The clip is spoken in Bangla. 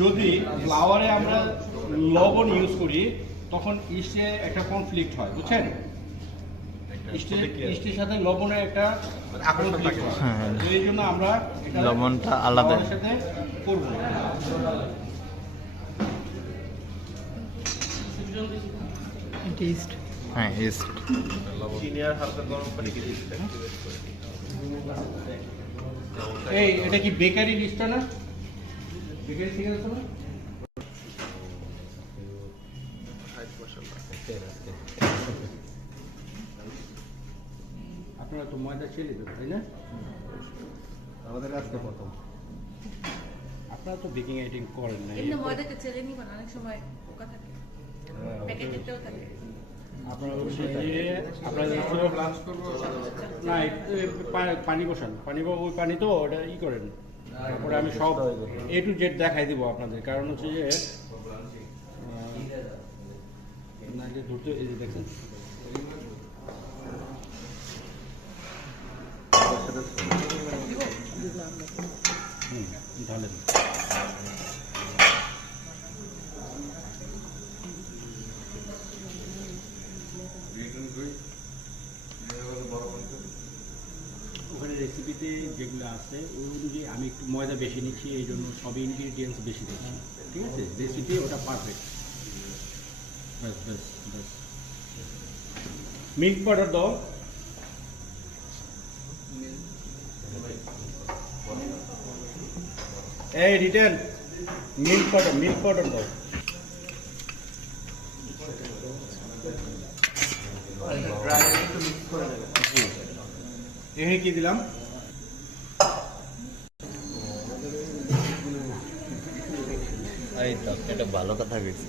যদি ফ্লাওয়ারে আমরা লবণ ইউজ করি তখন ইস্টে একটা কনফ্লিক্ট হয়, বুঝছেন? ইস্টের সাথে লবণের একটা কনফ্লিক্ট হয়, তো এই জন্য আমরা লবণটা আলাদা সাথে করব। হ্যাঁ, ইস্ট এই এটা কি বেকারি লিস্টটা না? বেকারি ঠিক আছে না? আপনারা তো ময়দা ছেলে দেবেন, তাই না? আমাদের আজকে প্রথম। আপনারা তো বেকিং আইটেম করেন না। এমনি ময়দাটা চেলে নিবেন, অনেক সময় পোকা থাকে, প্যাকেটেতেও থাকে। আপনারা না পানি বসান, ওই পানি তো ওটা ই করেন, তারপরে আমি সব A to Z দেখাই দিব আপনাদের। কারণ হচ্ছে যে ধরতে, এই যে দেখছেন ঢালেন। ওখানে রেসিপিতে যেগুলো আছে ওই অনুযায়ী আমি একটু ময়দা বেশি নিচ্ছি, এই জন্য সব ইনগ্রিডিয়েন্টস বেশি দিচ্ছি, ঠিক আছে? রেসিপি ওটা পারফেক্ট। ব্যাস ব্যাস ব্যাস। মিল্ক পাউডার দাও। এই রিটার্ন মিল্ক পাউডার দাও। এখানে কি দিলাম? এই তো এটা ভালো কথা কইছি।